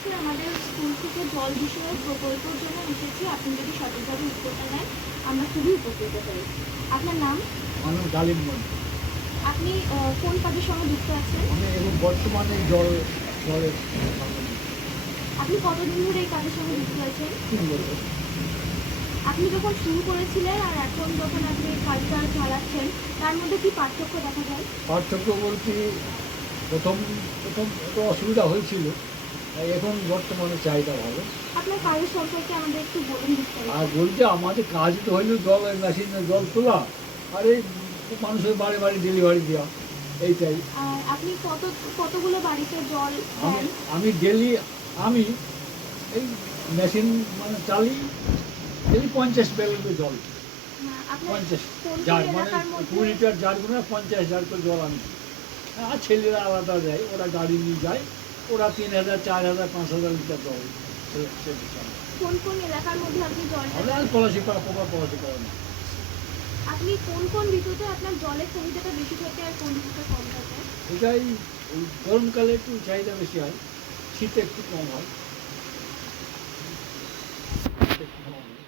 হচ্ছে আমাদের স্কুল থেকে জল বিষয়ক প্রকল্পের জন্য এসেছি। আপনি যদি সঠিকভাবে উত্তরটা নেন আমরা খুবই উপকৃত হই। আপনার নাম? আমার নাম ডালিম মন্ডল। আপনি কোন কাজের সঙ্গে যুক্ত আছেন? আমি এখন বর্তমানে জলের আপনি কতদিন ধরে এই কাজের সঙ্গে যুক্ত আছেন? 3 বছর। আপনি যখন শুরু করেছিলেন আর এখন যখন আপনি কাজটা চালাচ্ছেন তার মধ্যে কি পার্থক্য দেখা যায়? পার্থক্য বলতে প্রথম প্রথম একটু অসুবিধা হয়েছিল, এখন বর্তমানে চাহিদা ভালো। আপনার কাজের সম্পর্কে আমাদের একটু বলুন বিস্তারিত। আর বলতে আমাদের কাজ তো হইল জল মেশিনে জল তোলা আর এই মানুষের বাড়ি বাড়ি ডেলিভারি দেওয়া, এইটাই। আর আপনি কতগুলো বাড়িতে জল আমি দেন? আমি ডেলি আমি এই মেশিন মানে চালি ডেলি 50 ব্যারেল জল। আপনার 50 কোন জার কোন মানে এলাকার 20 মধ্যে? লিটার জার করে 50 জার করে জল আমি। আর ছেলেরা আলাদা যায়, ওরা গাড়ি নিয়ে যায়, ওরা 3000 4000 5000 লিটার জল সেটা চালায়। কোন কোন এলাকার মধ্যে আপনি জলটা আমরা দেন? পলাশি পাড়া প্রপার পলাশি পাড়া না। আপনি কোন কোন ঋতুতে আপনার জলের চাহিদাটা বেশি থাকে আর কোন ঋতুতে কম থাকে? এটাই ওই গরমকালে একটু চাহিদা বেশি হয়, শীতে একটু কম হয়। শীতে একটু কম হয়।